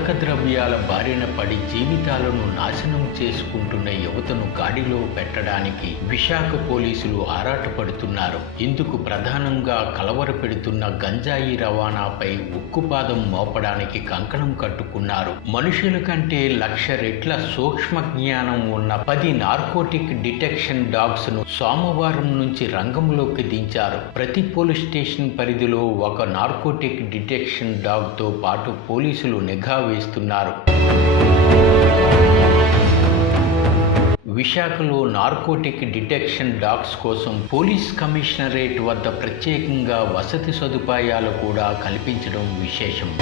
మాదక ద్రవ్యాల బారిన పడి జీవితాలను నాశనం చేసుకుంటున్న యువతను గాడిలో పెట్టడానికి విశాఖ పోలీసులు ఆరాటపడుతున్నారు. ఇందుకు ప్రధానంగా కలవరపెడుతున్న గంజాయి రవాణాపై ఉక్కుపాదం మోపడానికి కంకణం కట్టుకున్నారు. మనుషుల కంటే 1,00,000 రెట్ల సూక్ష్మ జ్ఞానం ఉన్న 10 నార్కోటిక్ డిటెక్షన్ డాగ్స్ ను సోమవారం నుంచి రంగంలోకి దించారు. ప్రతి పోలీస్ స్టేషన్ పరిధిలో ఒక నార్కోటిక్ డిటెక్షన్ డాగ్ తో పాటు పోలీసులు నిఘా వేస్తున్నారు. విశాఖలో నార్కోటిక్ డిటెక్షన్ డాగ్స్ కోసం పోలీస్ కమిషనరేట్ వద్ద ప్రత్యేకంగా వసతి సదుపాయాలు కూడా కల్పించడం విశేషం.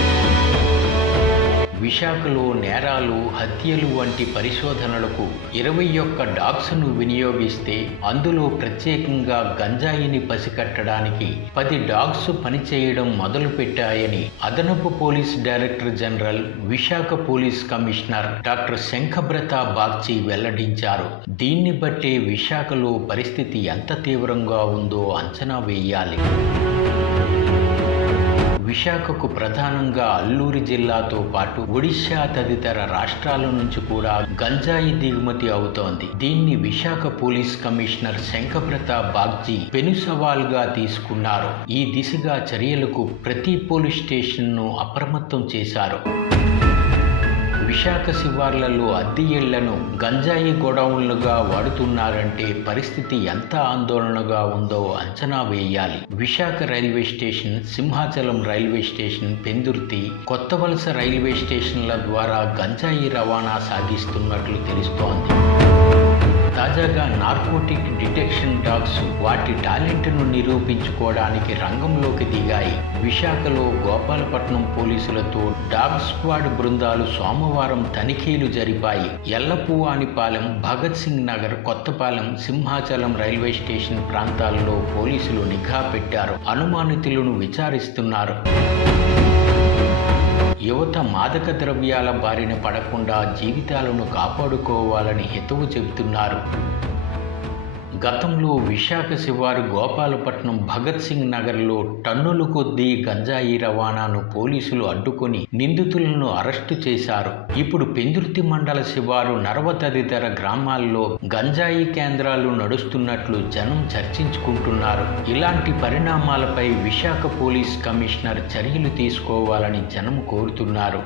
విశాఖలో నేరాలు, హత్యలు వంటి పరిశోధనలకు 21 డాగ్స్ను వినియోగిస్తే అందులో ప్రత్యేకంగా గంజాయిని పసికట్టడానికి 10 డాగ్స్ పనిచేయడం మొదలుపెట్టాయని అదనపు police director general, Visakha police commissioner doctor Shankhabrata Bagchi వెల్లడించారు. దీన్ని బట్టే విశాఖలో పరిస్థితి ఎంత తీవ్రంగా ఉందో అంచనా వేయాలి. విశాఖకు ప్రధానంగా అల్లూరి జిల్లాతో పాటు ఒడిశా తదితర రాష్ట్రాల నుంచి కూడా గంజాయి దిగుమతి అవుతోంది. దీన్ని విశాఖ పోలీస్ కమిషనర్ శంఖబ్రత బాగ్చి పెను సవాల్గా తీసుకున్నారు. ఈ దిశగా చర్యలకు ప్రతి పోలీస్ స్టేషన్ను అప్రమత్తం చేశారు. విశాఖ శివార్లలో అద్దె ఇళ్లను గంజాయి గొడౌన్లుగా వాడుతున్నారంటే పరిస్థితి ఎంత ఆందోళనగా ఉందో అంచనా వేయాలి. Visakha railway station, Simhachalam railway station, Pendurthi, Kothavalasa railway స్టేషన్ల ద్వారా గంజాయి రవాణా సాగిస్తున్నట్లు తెలుస్తోంది. తాజాగా నార్కోటిక్ డిటెక్షన్ డాగ్స్ వాటి టాలెంట్ను నిరూపించుకోవడానికి రంగంలోకి దిగాయి. విశాఖలో గోపాలపట్నం పోలీసులతో డాగ్ స్క్వాడ్ బృందాలు సోమవారం తనిఖీలు జరిపాయి. ఎల్లపువానిపాలెం, భగత్ సింగ్ నగర్, కొత్తపాలెం, సింహాచలం రైల్వే స్టేషన్ ప్రాంతాల్లో పోలీసులు నిఘా పెట్టారు. అనుమానితులను విచారిస్తున్నారు. యువత మాదక ద్రవ్యాల బారిన పడకుండా జీవితాలను కాపాడుకోవాలని హితవు చెబుతున్నారు. గతంలో విశాఖ శివారు గోపాలపట్నం, భగత్ సింగ్ నగర్లో టన్నుల కొద్దీ గంజాయి రవాణాను పోలీసులు అడ్డుకొని నిందితులను అరెస్టు చేశారు. ఇప్పుడు పెందుర్తి మండల శివారు, నర్వ తదితర గ్రామాల్లో గంజాయి కేంద్రాలు నడుస్తున్నట్లు జనం చర్చించుకుంటున్నారు. ఇలాంటి పరిణామాలపై విశాఖ పోలీస్ కమిషనర్ చర్యలు తీసుకోవాలని జనం కోరుతున్నారు.